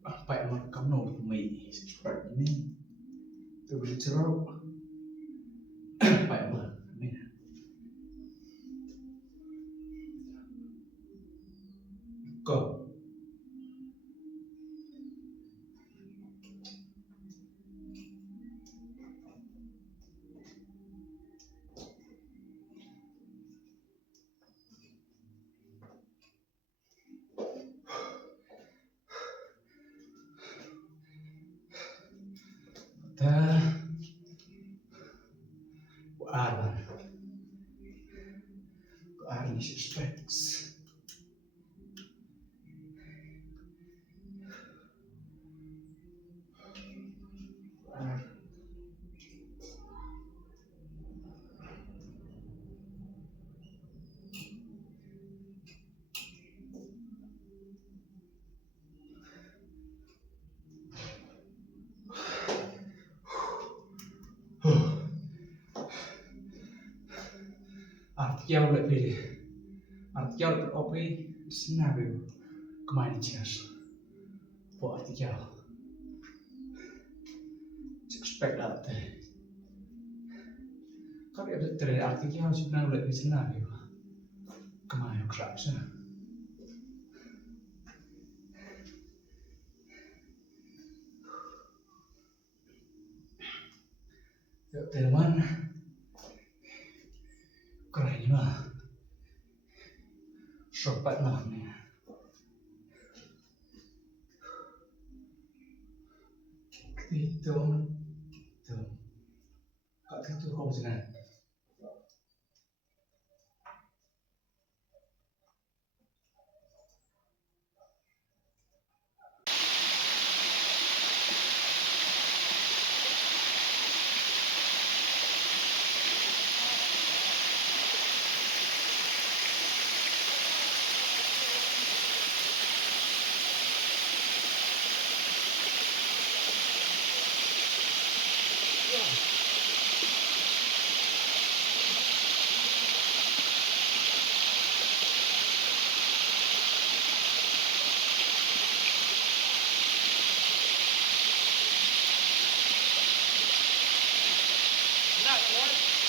Apa yang kamu mai seperti ini? Terus cerau. Apa yang ini? Kau dah Arni suspects. Artikel lebih artikel beropi senario kemarin jelas. Buat artikel suspect ada. Kalau ada dari artikel sebenarnya lebih senario kemarin kerasa. Yuk teman, keren mah. Sobat namanya. Itu, kak itu kau senang. Not one.